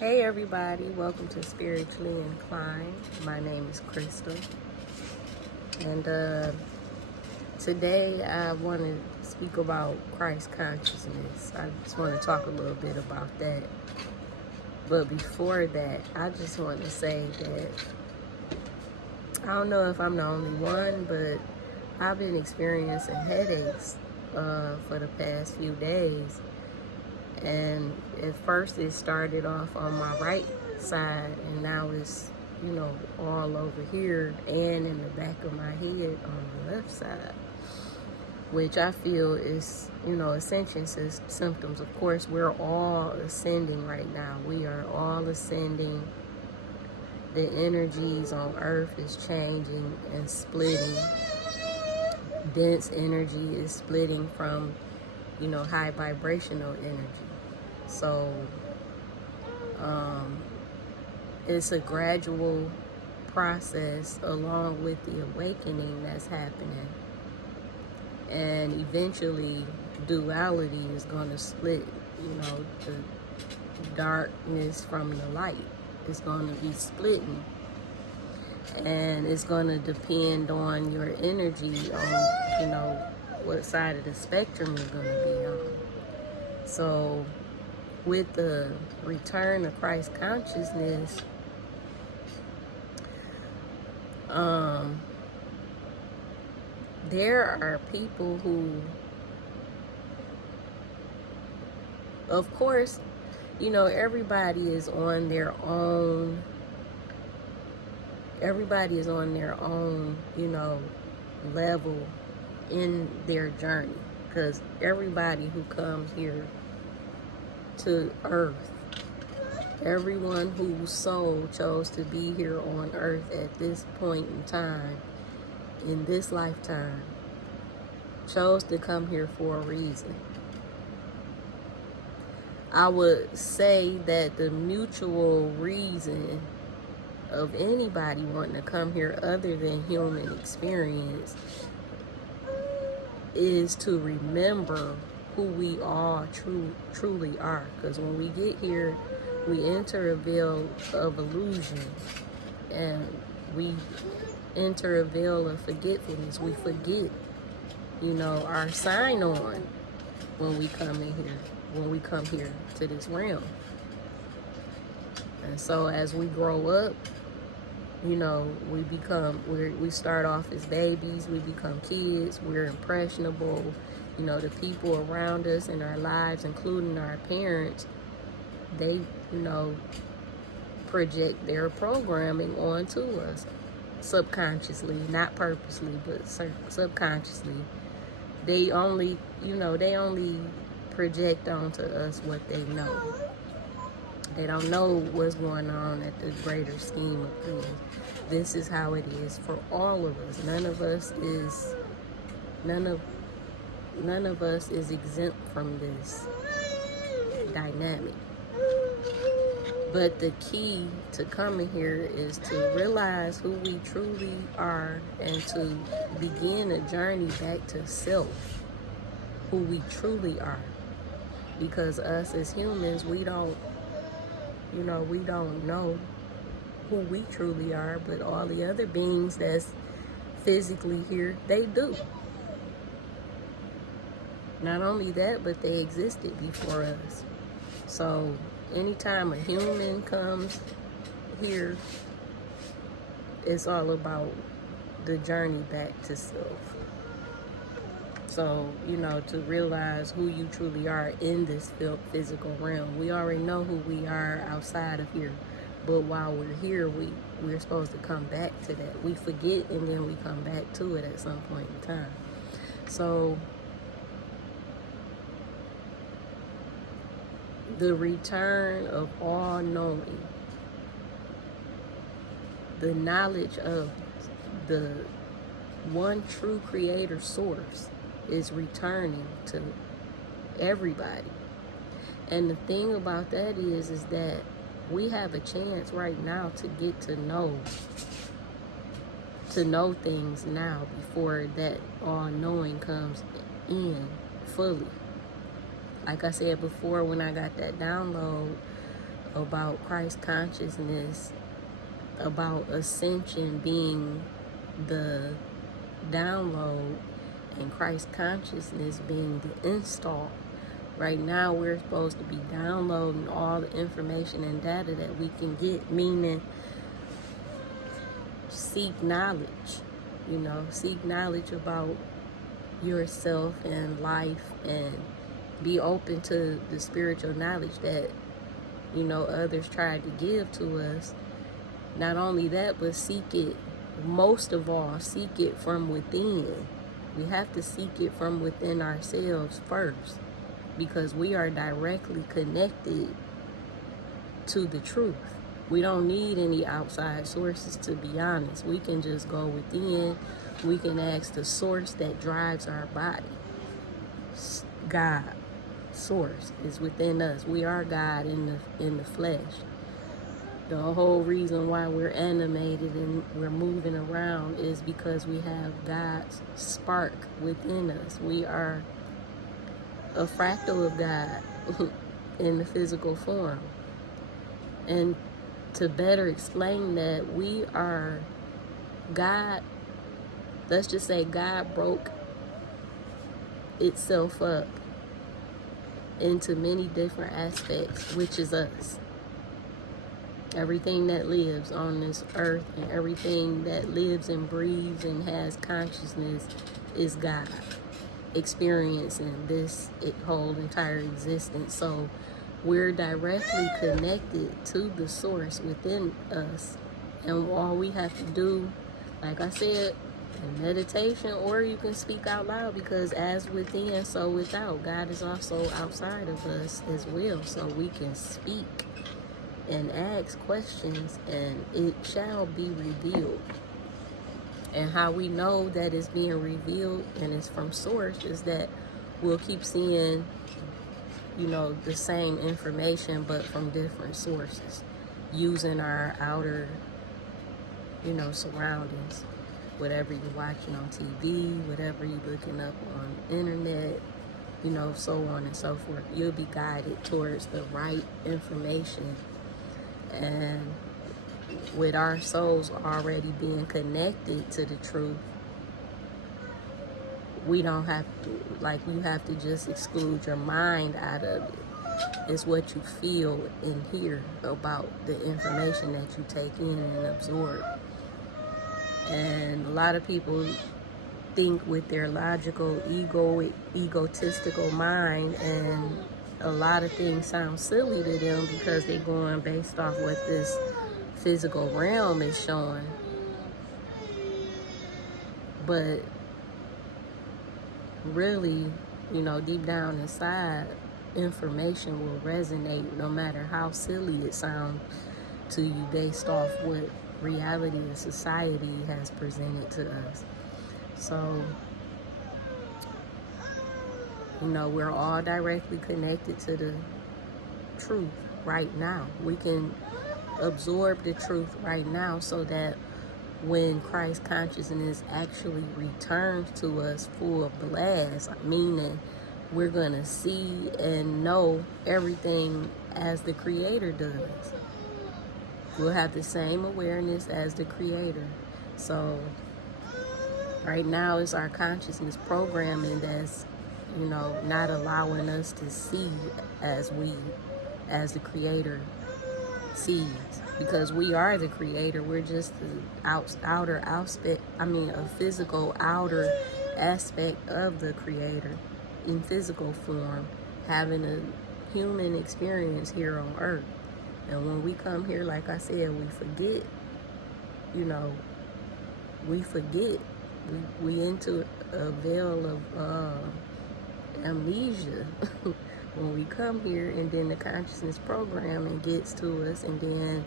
Hey everybody, welcome to Spiritually Inclined. My name is Crystal, and today I want to speak about Christ consciousness. I just want to talk a little bit about that. But before that, I just want to say that I don't know if I'm the only one, but I've been experiencing headaches for the past few days. And at first it started off on my right side, and now it's, all over here and in the back of my head on the left side, which I feel is, ascension symptoms. Of course, we're all ascending right now. We are all ascending. The energies on earth is changing and splitting. Dense energy is splitting from, high vibrational energy. So it's a gradual process along with the awakening that's happening. And eventually duality is going to split, the darkness from the light. It's going to be splitting. And it's going to depend on your energy on, what side of the spectrum you're going to be on. So with the return of Christ consciousness, there are people who, of course, everybody is on their own, level in their journey, because everybody who comes here to earth, everyone whose soul chose to be here on earth at this point in time, in this lifetime, chose to come here for a reason. I would say that the mutual reason of anybody wanting to come here other than human experience is to remember who we all truly are. Because when we get here, we enter a veil of illusion, and we enter a veil of forgetfulness. We forget, our sign on when we come here to this realm. And so as we grow up, we start off as babies, we become kids, we're impressionable. The people around us in our lives, including our parents, they, project their programming onto us subconsciously, not purposely, but subconsciously. They only project onto us what they know. They don't know what's going on at the greater scheme of things. This is how it is for all of us. None of us is exempt from this dynamic. But the key to coming here is to realize who we truly are and to begin a journey back to self, who we truly are. Because us as humans, we don't know who we truly are, but all the other beings that's physically here, they do. Not only that, but they existed before us. So anytime a human comes here, it's all about the journey back to self. So, to realize who you truly are in this physical realm. We already know who we are outside of here. But while we're here, we're supposed to come back to that. We forget, and then we come back to it at some point in time. So the return of all knowing, the knowledge of the one true creator source, is returning to everybody. And the thing about that is that we have a chance right now to get to know things now before that all-knowing comes in fully. Like I said before, when I got that download about Christ consciousness, about ascension being the download and Christ consciousness being the install. Right now we're supposed to be downloading all the information and data that we can get, meaning seek knowledge, seek knowledge about yourself and life, and be open to the spiritual knowledge that others tried to give to us. Not only that, but seek it, most of all, seek it from within. We have to seek it from within ourselves first, because we are directly connected to the truth. We don't need any outside sources, to be honest. We can just go within. We can ask the source that drives our body. God, source, is within us. We are God in the flesh. The whole reason why we're animated and we're moving around is because we have God's spark within us. We are a fractal of God in the physical form. And to better explain that, we are God. Let's just say God broke itself up into many different aspects, which is us. Everything that lives on this earth and everything that lives and breathes and has consciousness is God experiencing this whole entire existence. So we're directly connected to the source within us, and all we have to do, like I said, in meditation, or you can speak out loud, because as within, so without. God is also outside of us as well, so we can speak and ask questions, and it shall be revealed. And how we know that it's being revealed and it's from source is that we'll keep seeing the same information, but from different sources, using our outer surroundings. Whatever you're watching on TV, whatever you're looking up on the internet, so on and so forth, you'll be guided towards the right information. And with our souls already being connected to the truth, we don't have to, you have to just exclude your mind out of it. It's what you feel and hear about the information that you take in and absorb. And a lot of people think with their logical, egotistical mind, and a lot of things sound silly to them because they're going based off what this physical realm is showing. But really, deep down inside, information will resonate no matter how silly it sounds to you, based off what reality and society has presented to us. So, we're all directly connected to the truth right now. We can absorb the truth right now, so that when Christ consciousness actually returns to us full blast, meaning we're going to see and know everything as the Creator does. We'll have the same awareness as the Creator. So right now it's our consciousness programming that's, not allowing us to see as the Creator sees. Because we are the Creator. We're just the outer aspect, a physical outer aspect of the Creator in physical form, having a human experience here on earth. And when we come here, like I said, we forget, we forget. We into a veil of amnesia when we come here, and then the consciousness programming gets to us, and then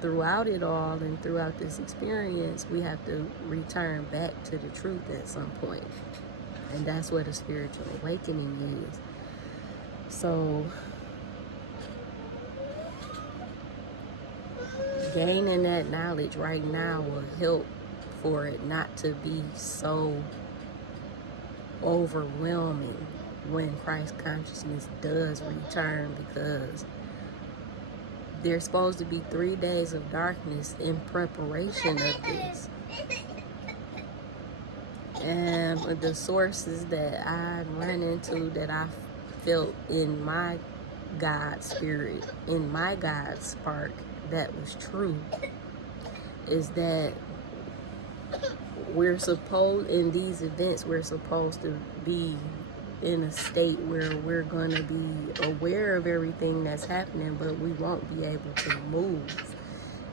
throughout it all and throughout this experience, we have to return back to the truth at some point. And that's what a spiritual awakening is. So gaining that knowledge right now will help for it not to be so overwhelming when Christ consciousness does return, because there's supposed to be 3 days of darkness in preparation of this. And the sources that I run into, that I felt in my God spirit, in my God spark, that was true, is that we're supposed, in these events, we're supposed to be in a state where we're going to be aware of everything that's happening, but we won't be able to move.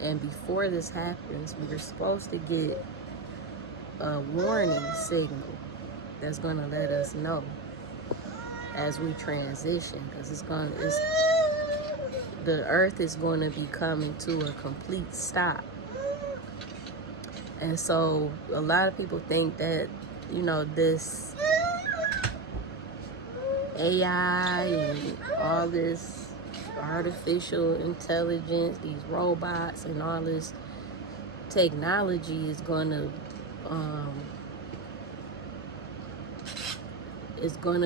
And before this happens, we're supposed to get a warning signal that's going to let us know as we transition, because the earth is going to be coming to a complete stop. And so a lot of people think that, you know, this AI and all this artificial intelligence, these robots and all this technology is going to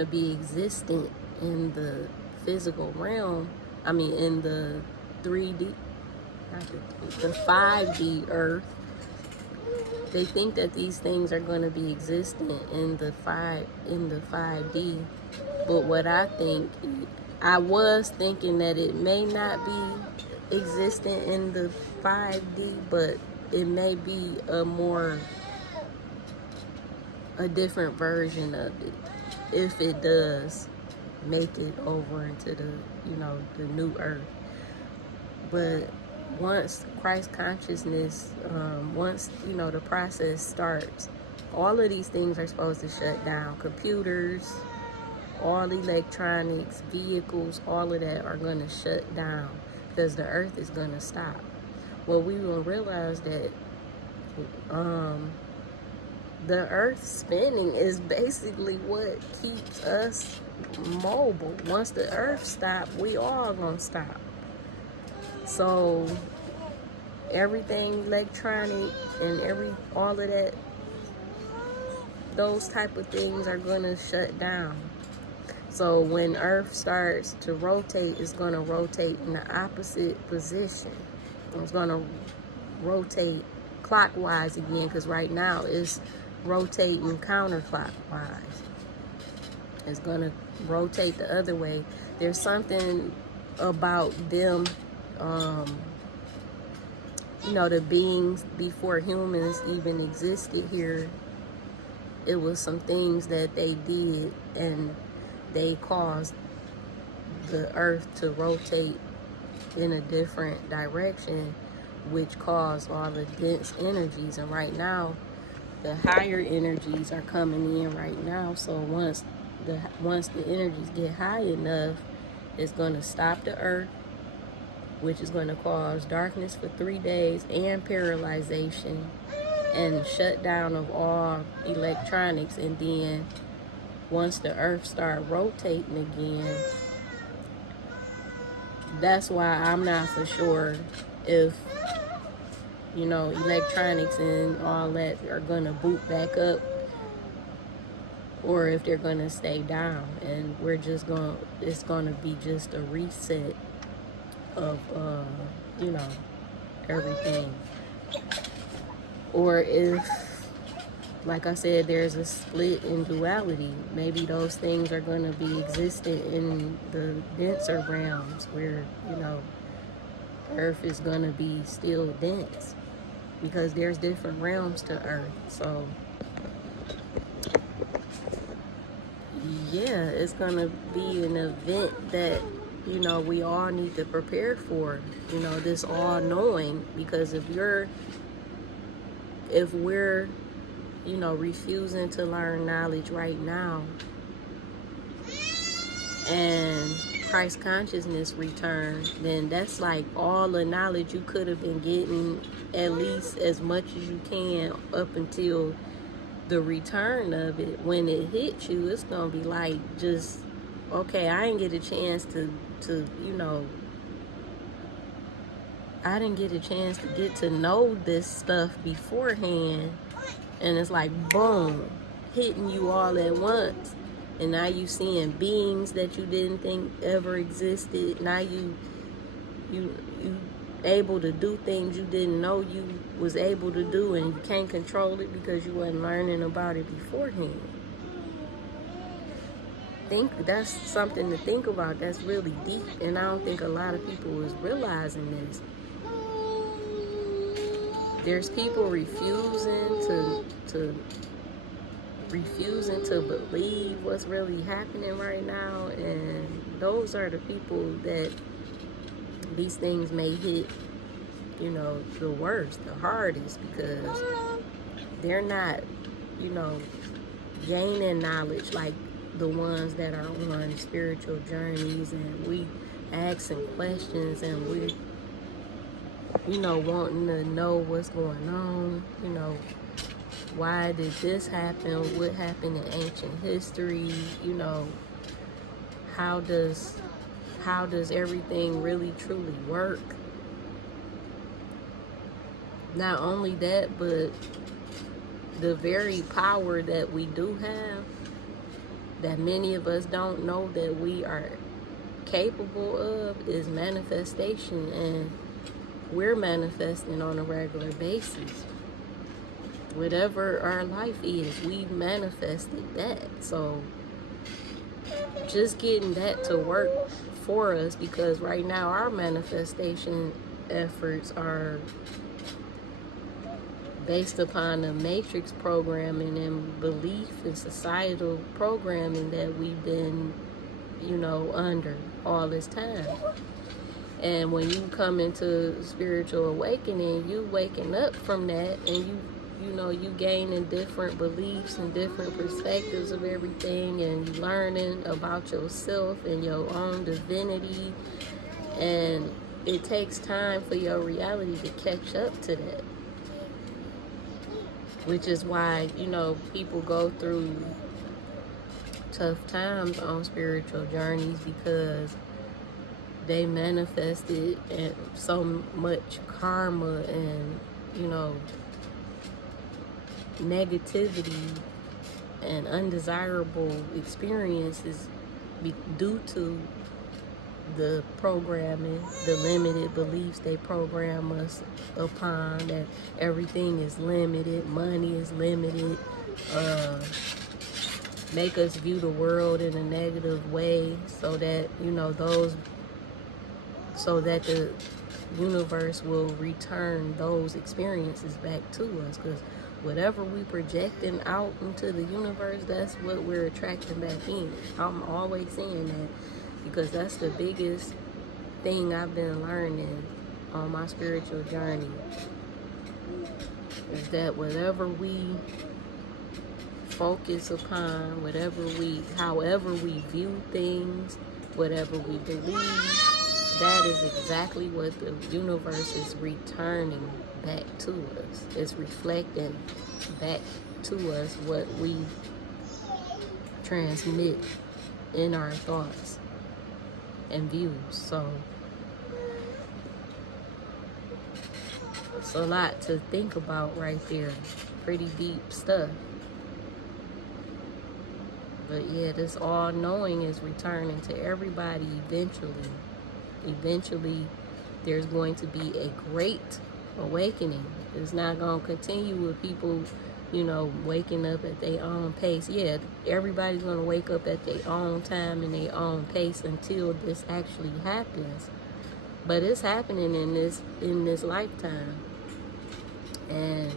be existent in the physical realm. I mean, in the 3D, the 5D earth. They think that these things are going to be existent in the 5D. But what I was thinking that it may not be existent in the 5D, but it may be a different version of it, if it does make it over into the, you know, the new earth. But once Christ consciousness, once, you know, the process starts, all of these things are supposed to shut down. Computers, all electronics, vehicles, all of that are going to shut down, because the earth is going to stop. Well, we will realize that the earth spinning is basically what keeps us mobile. Once the earth stops, we all going to stop. So everything electronic and all of that, those type of things are going to shut down. So when earth starts to rotate, it's going to rotate in the opposite position. It's going to rotate clockwise again, because right now it's rotating counterclockwise. It's going to rotate the other way. There's something about them, you know, the beings before humans even existed here. It was some things that they did, and they caused the earth to rotate in a different direction, which caused all the dense energies. And right now, the higher energies are coming in right now. So once the energies get high enough, it's going to stop the earth, which is going to cause darkness for 3 days and paralyzation and shut down of all electronics. And then once the earth start rotating again, that's why I'm not for sure if, you know, electronics and all that are going to boot back up, or if they're going to stay down, and it's going to be just a reset of, you know, everything. Or if, like I said, there's a split in duality, maybe those things are going to be existent in the denser realms where, you know, earth is going to be still dense, because there's different realms to earth. So yeah, it's going to be an event that, you know, we all need to prepare for, you know, this all knowing. Because if we're, you know, refusing to learn knowledge right now, and Christ consciousness returns, then that's like all the knowledge you could have been getting, at least as much as you can up until the return of it. When it hits you, it's gonna be like, just, okay, I didn't get a chance to you know, I didn't get a chance to get to know this stuff beforehand, and it's like boom, hitting you all at once. And now you seeing beings that you didn't think ever existed. Now you you able to do things you didn't know you was able to do, and you can't control it because you wasn't learning about it beforehand. That's something to think about. That's really deep, and I don't think a lot of people is realizing this. There's people refusing to believe what's really happening right now, and those are the people that these things may hit, the worst, the hardest, because they're not, gaining knowledge like the ones that are on spiritual journeys, and we asking questions, and we, wanting to know what's going on, why did this happen, what happened in ancient history, how does everything really truly work. Not only that, but the very power that we do have, that many of us don't know that we are capable of, is manifestation, and we're manifesting on a regular basis. Whatever our life is, we've manifested that. So just getting that to work for us, because right now our manifestation efforts are based upon the matrix programming and belief and societal programming that we've been, under all this time. And when you come into spiritual awakening, you waking up from that, and you gaining different beliefs and different perspectives of everything, and you learning about yourself and your own divinity. And it takes time for your reality to catch up to that. Which is why, people go through tough times on spiritual journeys, because they manifested and so much karma and, negativity and undesirable experiences due to the programming, the limited beliefs they program us upon, that everything is limited, money is limited, make us view the world in a negative way, so that so that the universe will return those experiences back to us, because whatever we projecting out into the universe, that's what we're attracting back in. I'm always saying that, because that's the biggest thing I've been learning on my spiritual journey, is that whatever we focus upon, however we view things, whatever we believe, that is exactly what the universe is returning back to us. It's reflecting back to us what we transmit in our thoughts and views. So it's a lot to think about right there. Pretty deep stuff. But yeah, this all knowing is returning to everybody eventually. Eventually, there's going to be a great awakening. It's not going to continue with people, waking up at their own pace. Yeah, everybody's going to wake up at their own time and their own pace until this actually happens. But it's happening in this lifetime. And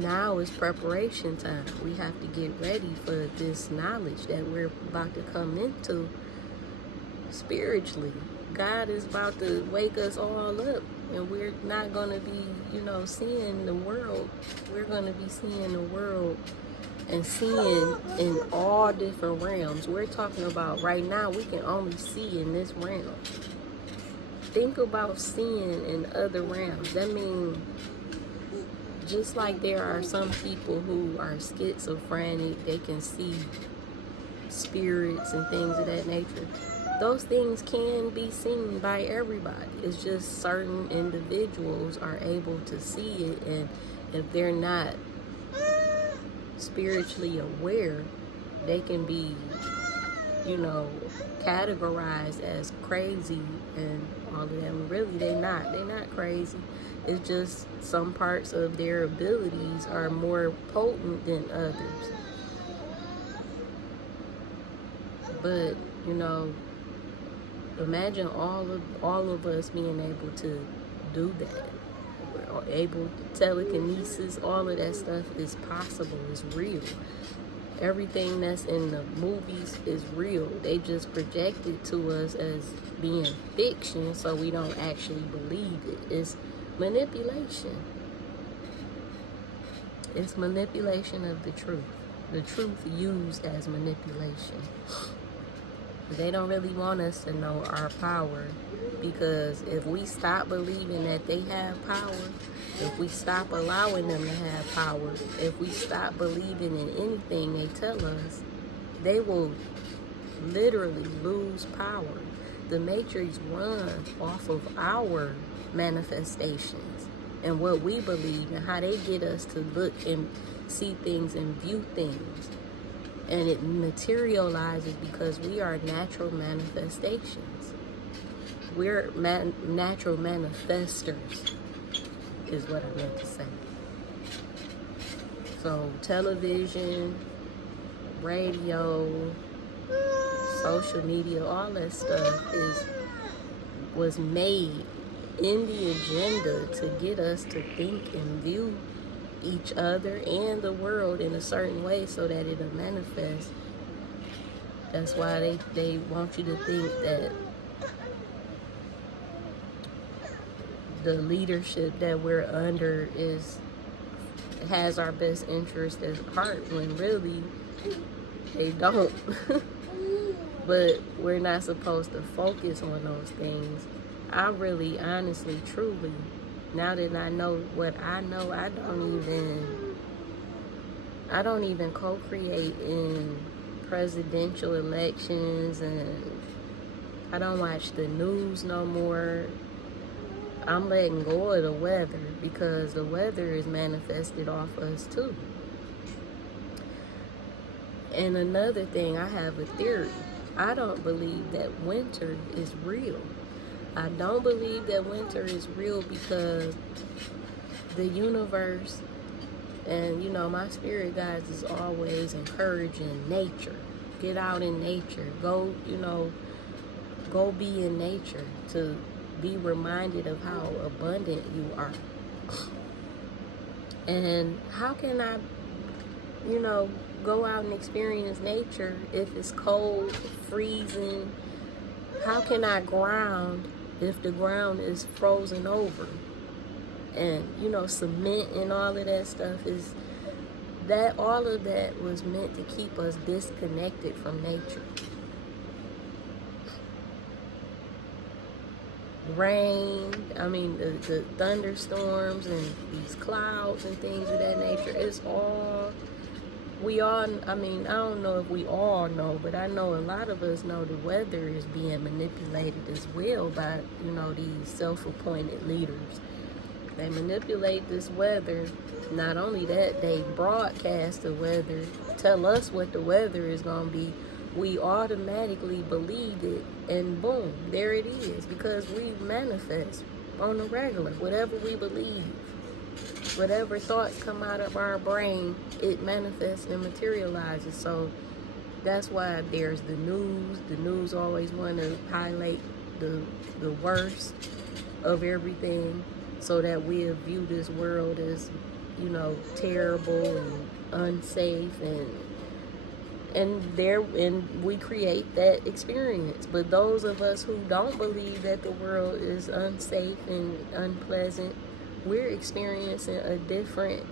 now is preparation time. We have to get ready for this knowledge that we're about to come into spiritually. God is about to wake us all up, and we're not going to be, seeing the world. We're going to be seeing the world and seeing in all different realms. We're talking about right now, we can only see in this realm. Think about seeing in other realms. That means, just like there are some people who are schizophrenic, they can see spirits and things of that nature. Those things can be seen by everybody. It's just certain individuals are able to see it, and if they're not spiritually aware, they can be, categorized as crazy and all of them. Really, they're not. They're not crazy. It's just some parts of their abilities are more potent than others. But, you know, imagine all of us being able to do that. We're able to telekinesis, all of that stuff is possible, it's real. Everything that's in the movies is real. They just project it to us as being fiction so we don't actually believe it. It's manipulation. It's manipulation of the truth. The truth used as manipulation. They don't really want us to know our power, because if we stop believing that they have power, if we stop allowing them to have power, if we stop believing in anything they tell us, they will literally lose power. The Matrix runs off of our manifestations and what we believe and how they get us to look and see things and view things. And it materializes because we are natural manifestations. We're natural manifestors, is what I meant to say. So television, radio, social media, all that stuff was made in the agenda to get us to think and view each other and the world in a certain way so that it'll manifest. That's why they want you to think that the leadership that we're under has our best interest at heart, when really they don't. But we're not supposed to focus on those things. I really, honestly, truly, now that I know what I know, I don't even co-create in presidential elections, and I don't watch the news no more. I'm letting go of the weather, because the weather is manifested off us too. And another thing, I have a theory. I don't believe that winter is real. I don't believe that winter is real because the universe and, you know, my spirit guides is always encouraging nature. Get out in nature. Go, you know, go be in nature to be reminded of how abundant you are. And how can I, you know, go out and experience nature if it's cold, freezing? How can I ground if the ground is frozen over? And, you know, cement and all of that stuff is that, all of that was meant to keep us disconnected from nature. Rain, I mean, the thunderstorms and these clouds and things of that nature, it's all, we all, I mean, I don't know if we all know, but I know a lot of us know the weather is being manipulated as well by, you know, these self-appointed leaders. They manipulate this weather. Not only that, they broadcast the weather, tell us what the weather is going to be. We automatically believe it, and boom, there it is, because we manifest on the regular. Whatever we believe, whatever thoughts come out of our brain, it manifests and materializes. So that's why there's the news. The news always want to highlight the worst of everything, so that we'll view this world as, you know, terrible and unsafe, and we create that experience. But those of us who don't believe that the world is unsafe and unpleasant, we're experiencing a different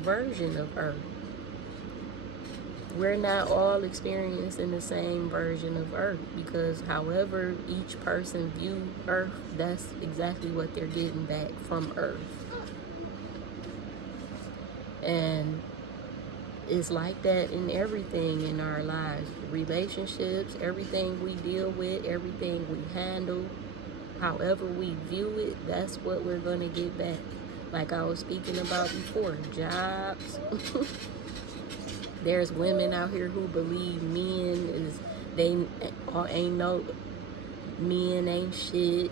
version of Earth. We're not all experiencing the same version of Earth, because however each person views Earth, that's exactly what they're getting back from Earth. And it's like that in everything in our lives. Relationships, everything we deal with, everything we handle, however we view it, that's what we're going to get back. Like I was speaking about before, jobs. There's women out here who believe men ain't shit.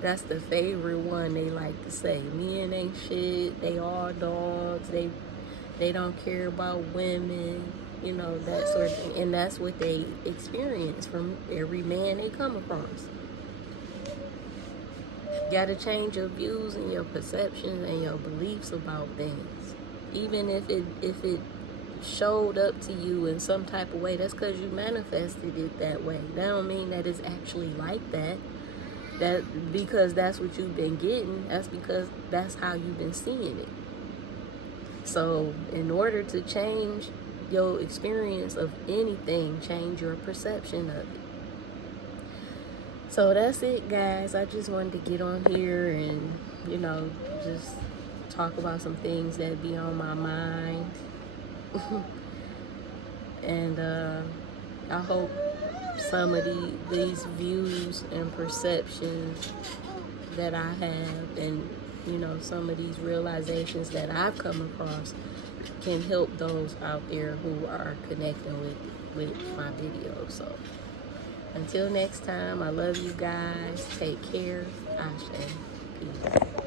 That's the favorite one they like to say. Men ain't shit. They all dogs. They don't care about women. You know, that sort of thing. And that's what they experience from every man they come across. You gotta change your views and your perceptions and your beliefs about things. Even if it showed up to you in some type of way, that's because you manifested it that way. That don't mean that it's actually like that. That because that's what you've been getting, that's because that's how you've been seeing it. So in order to change your experience of anything, change your perception of it. So that's it, guys. I just wanted to get on here and, you know, just talk about some things that be on my mind. And I hope some of these views and perceptions that I have, and you know, some of these realizations that I've come across can help those out there who are connecting with my videos. So until next time, I love you guys. Take care. Ashe. Peace.